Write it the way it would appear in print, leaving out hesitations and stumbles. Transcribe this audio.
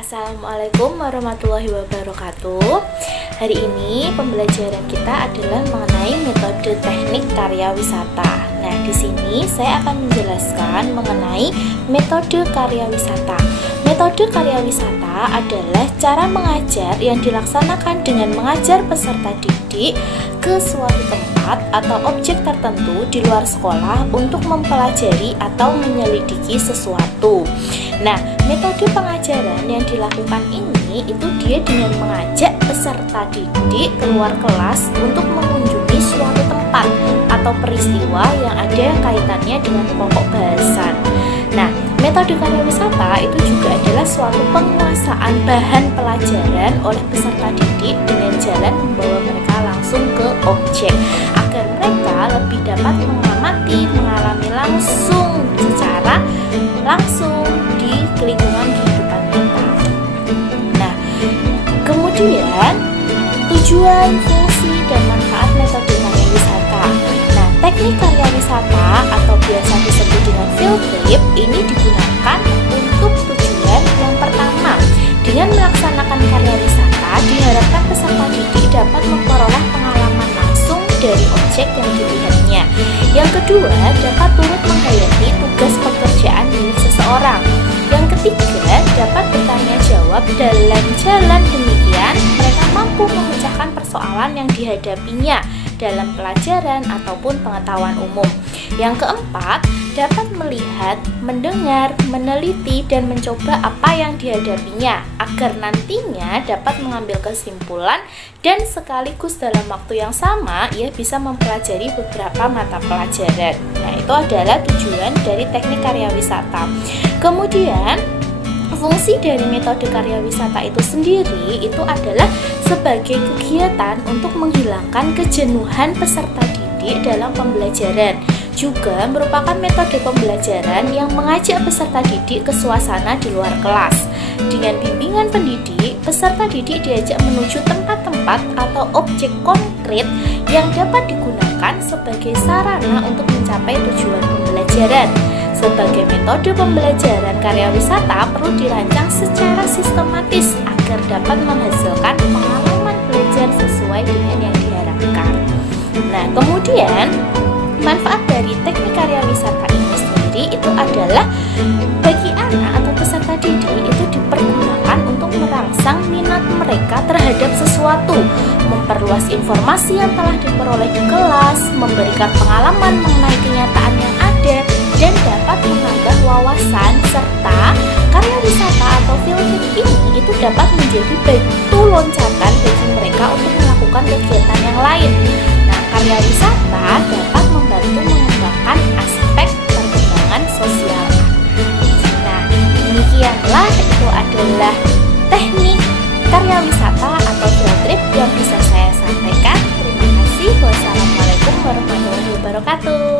Assalamualaikum warahmatullahi wabarakatuh. Hari ini pembelajaran kita adalah mengenai metode teknik karya wisata. Nah, di sini saya akan menjelaskan mengenai metode karya wisata. Metode karya wisata adalah cara mengajar yang dilaksanakan dengan mengajar peserta didik ke suatu tempat atau objek tertentu di luar sekolah untuk mempelajari atau menyelidiki sesuatu. Nah, metode pengajaran yang dilakukan ini itu dia dengan mengajak peserta didik keluar kelas untuk mengunjungi suatu tempat atau peristiwa yang ada kaitannya dengan pokok bahasan. Nah, metode karya wisata itu juga adalah suatu penguasaan bahan pelajaran oleh peserta didik dengan jalan membawa mereka langsung ke objek agar mereka lebih dapat mengamati, mengalami langsung secara langsung di lingkungan kehidupan nyata. Nah, kemudian tujuan, fungsi, dan manfaat metode karya wisata. Nah, teknik karya wisata atau biasa disebut dengan field trip ini digunakan untuk tujuan yang pertama. Dengan melaksanakan karya wisata, diharapkan peserta didik dapat memperoleh pengalaman langsung dari objek yang dilihatnya. Yang kedua, dapat turut menghayati tugas pekerjaan milik seseorang. Yang ketiga, dapat bertanya jawab dalam jalan demikian mereka mampu memecahkan persoalan yang dihadapinya dalam pelajaran ataupun pengetahuan umum. Yang keempat, dapat melihat, mendengar, meneliti, dan mencoba apa yang dihadapinya agar nantinya dapat mengambil kesimpulan dan sekaligus dalam waktu yang sama ia bisa mempelajari beberapa mata pelajaran. Nah, itu adalah tujuan dari teknik karya wisata. Kemudian fungsi dari metode karya wisata itu sendiri itu adalah sebagai kegiatan untuk menghilangkan kejenuhan peserta didik dalam pembelajaran. Juga merupakan metode pembelajaran yang mengajak peserta didik ke suasana di luar kelas. Dengan bimbingan pendidik, peserta didik diajak menuju tempat-tempat atau objek konkret yang dapat digunakan sebagai sarana untuk mencapai tujuan pembelajaran. Sebagai metode pembelajaran karya wisata perlu dirancang secara sistematis agar dapat menghasilkan pengalaman belajar sesuai dengan yang diharapkan. Nah, kemudian manfaat dari teknik karya wisata ini sendiri itu adalah bagi anak atau peserta didik itu dipergunakan untuk merangsang minat mereka terhadap sesuatu, memperluas informasi yang telah diperoleh di kelas, memberikan pengalaman mengenai kenyataan yang ada, dan dapat menambah wawasan serta karya wisata atau field trip ini itu dapat menjadi batu loncatan bagi mereka untuk melakukan kegiatan yang lain. Nah, karya wisata dapat membantu mengembangkan aspek perkembangan sosial. Nah, demikianlah itu adalah teknik karya wisata atau field trip yang bisa saya sampaikan. Terima kasih. Wassalamualaikum warahmatullahi wabarakatuh.